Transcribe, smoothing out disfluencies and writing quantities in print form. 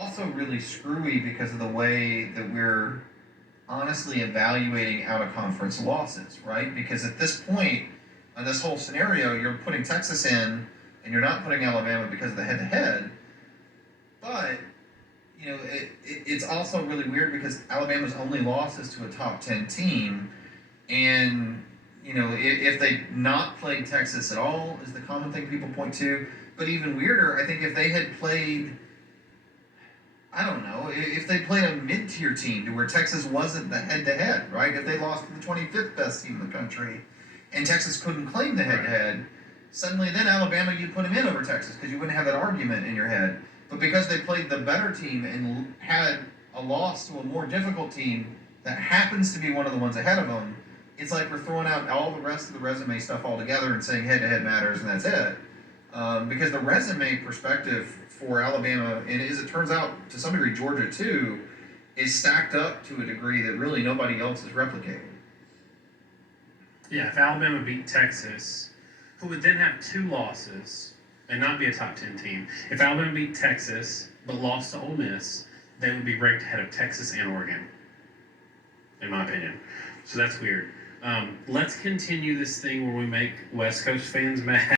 Also really screwy because of the way that we're honestly evaluating out of conference losses, right? Because at this point, on this whole scenario, you're putting Texas in and you're not putting Alabama because of the head to head. But, it's also really weird because Alabama's only loss is to a top 10 team. And, if they not played Texas at all, is the common thing people point to. But even weirder, I think if they had played, I don't know, if they played a mid-tier team to where Texas wasn't the head-to-head, right? If they lost to the 25th best team in the country and Texas couldn't claim the head-to-head, suddenly then Alabama, you'd put them in over Texas because you wouldn't have that argument in your head. But because they played the better team and had a loss to a more difficult team that happens to be one of the ones ahead of them, it's like we're throwing out all the rest of the resume stuff altogether and saying head-to-head matters and that's it. Because the resume perspective for Alabama, and as it turns out to some degree Georgia too, is stacked up to a degree that really nobody else is replicating. Yeah, if Alabama beat Texas, who would then have 2 losses and not be a top 10 team. If Alabama beat Texas but lost to Ole Miss, they would be ranked ahead of Texas and Oregon, in my opinion. So that's weird. Let's continue this thing where we make West Coast fans mad.